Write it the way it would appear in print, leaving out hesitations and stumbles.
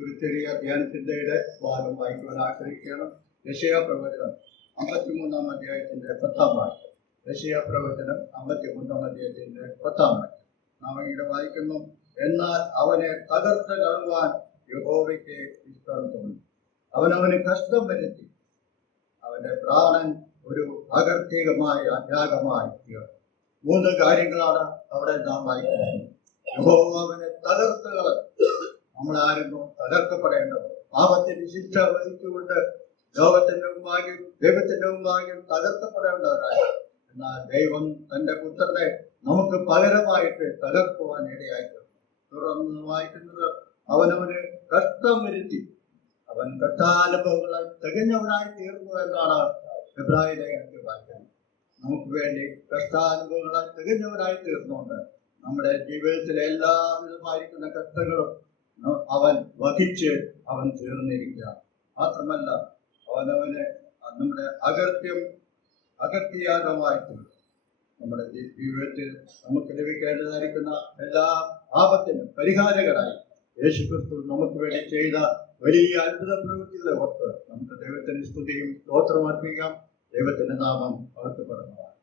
ഒരു ചെറിയ ധ്യാനചിന്തയുടെ ഭാഗം വായിക്കുവാൻ ആഗ്രഹിക്കുകയാണ്. യെശയ്യാ പ്രവചനം 53-ാം അധ്യായത്തിന്റെ 10-ാം വാക്യം. യെശയ്യാ പ്രവചനം 53-ാം അധ്യായത്തിന്റെ 10-ാം വാക്യം നാം ഇവിടെ വായിക്കുന്നു. എന്നാൽ അവനെ തകർത്ത് കളവാൻ യഹോവയ്ക്ക് ഇഷ്ടം തോന്നി. അവനവന് കഷ്ടം വരുത്തി അവന്റെ പ്രാണൻ ഒരു അകർത്തികമായ യാഗമായി തീർന്നു. 3 കാര്യങ്ങളാണ് അവിടെ നാം വായിക്കുന്നത്. യഹോവ അവനെ തകർത്ത് കളഞ്ഞു. നമ്മളായിരുന്നു തകർക്കപ്പെടേണ്ടത്. പാപത്തിന് ശിക്ഷ വഹിച്ചുകൊണ്ട് ലോകത്തിന്റെ മുമ്പാകെ ദൈവത്തിന്റെ മുമ്പാകെ തകർക്കപ്പെടേണ്ടവരായി. എന്നാൽ ദൈവം തന്റെ പുത്രനെ നമുക്ക് പകരമായിട്ട് തകർക്കുവാൻ ഇടയായിട്ടുണ്ട്. തുടർന്ന് വായിക്കുന്നത് അവനവന് കഷ്ടം വരുത്തി അവൻ കഷ്ടാനുഭവങ്ങളാൽ തികഞ്ഞവനായി തീർന്നു എന്നാണ് എബ്രായ ലേഖനത്തിൽ വായിക്കുന്നത്. നമുക്ക് വേണ്ടി കഷ്ടാനുഭവങ്ങളാൽ തികഞ്ഞവനായി തീർന്നുകൊണ്ട് നമ്മുടെ ജീവിതത്തിലെ എല്ലാവിധമായിരിക്കുന്ന കഷ്ടങ്ങളും അവൻ വഹിച്ച് അവൻ തീർന്നിരിക്കുക. മാത്രമല്ല അവനവന് നമ്മുടെ അകർത്തിയാഗമായി തീർന്നു. നമ്മുടെ ജീവിതത്തിൽ നമുക്ക് ലഭിക്കേണ്ടതായിരിക്കുന്ന എല്ലാ പാപത്തിനും പരിഹാരകരായി യേശുക്രിസ്തു നമുക്ക് വേണ്ടി ചെയ്ത വലിയ അത്ഭുത പ്രവൃത്തികളെ ഓർത്ത് നമുക്ക് ദൈവത്തിന് സ്തുതിയും സ്തോത്രം അർപ്പിക്കാം. ദൈവത്തിന്റെ നാമം മഹത്വപ്പെടുന്നതാണ്.